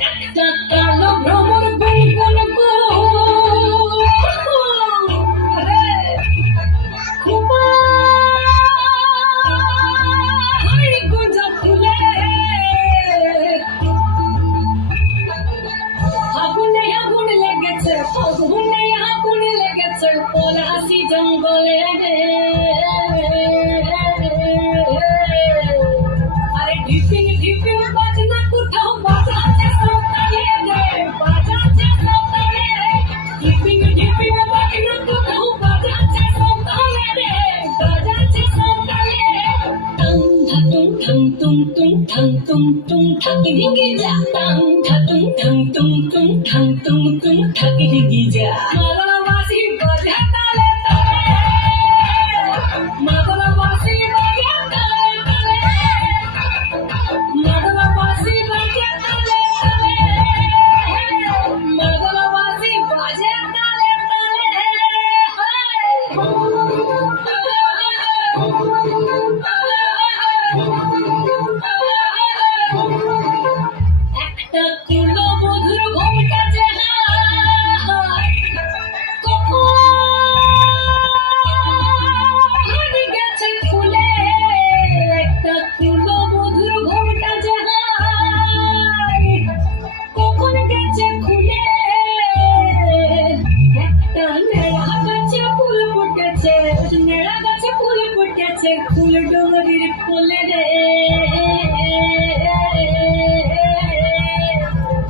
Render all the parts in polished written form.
একটা কালো ভ্রমর গুনগুন গুজা ফুলে আগুনে আগুন লেগেছে, আগুনে আগুন লেগেছে পলাশি জঙ্গলে আরে ঢিপিং ঢিপিং বাজনা কোথাও বাজাচ্ছে সকালে রে, বাজাচ্ছে সকালে ঢিপিং ঢিপিং বাজনা কোথাও বাজাচ্ছে সকালে রে, বাজাচ্ছে সকালে টং ধাতুং ঠং তুং তুং ঠং তুং তুং ঠাকি ঢিঙ্গি যা টং ধাতুং ঠং তুং তুং ঠং তুং তুং ঠাকি ঢিঙ্গি যা মাদলাবাসী বাজে তালে তালে, মাদলাবাসী বাজে তালে তালে, মাদলাবাসী বাজে তালে তালে, মাদলাবাসী বাজে তালে একটা কুলো মধুর ঘোমটা যে কখন গেছে খুলে, একটা কুলো মধুর ঘোমটা যে কখন গেছে খুলে, একটা নেড়া গাছে ফুল ফুটেছে, নেড়া গাছে ফুল ফুটেছে ফুল ডোরির কোলে রে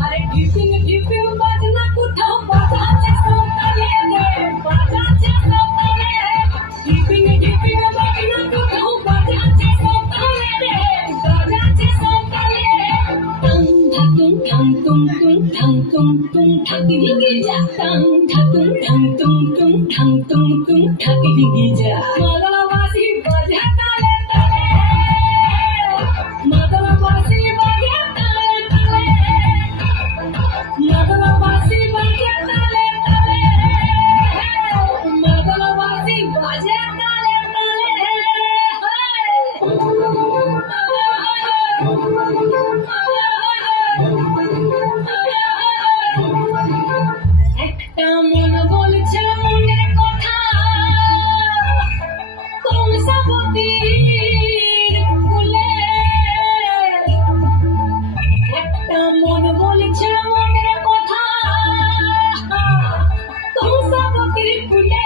আরে ঢিপিং ঢিপিং বাজনা কোথাও বাজাচ্ছে সকালে রে, বাজাচ্ছে সকালে ঢিপিং ঢিপিং বাজনা কোথাও বাজাচ্ছে সকালে রে, বাজাচ্ছে সকালে টং ধাতুং ঠং তুং তুং ঠং তুং তুং ঠাকি ঢিঙ্গি যা টং ধাতুং ঠং তুং তুং ঠং তুং তুং ঠাকি ঢিঙ্গি যা মাদলাবাসী বাজে তালে তালে, মাদলাবাসী বাজে তালে তালে, মাদলাবাসী বাজে তালে তালে, মাদলাবাসী বাজে তালে একটা মন বলছে মনের কথা কংসাবতীর কুলে, একটা মন বলছে মনের কথা কংসাবতীর কুলে,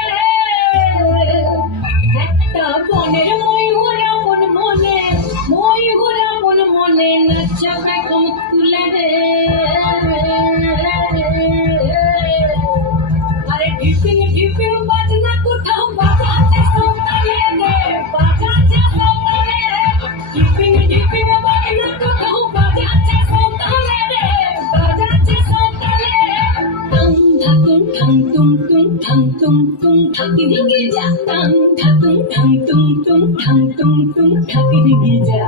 একটা বনের ময়ূর আপন মনে, ময়ূর আপন মনে নাচবে কোন তুলে রে আরে ঢিপিং ঢিপিং বাজনা কোথাও বাজাচ্ছে সকালে রে, বাজাচ্ছে সকালে ঢিপিং ঢিপিং বাজনা কোথাও বাজাচ্ছে সকালে রে, বাজাচ্ছে সকালে টং ধাতুং ঠং তুং তুং ঠং তুং তুং ঠাকি ঢিঙ্গি যা টং ধাতুং ঠং তুং তুং ঠং তুং তুং ঠাকি ঢিঙ্গি যা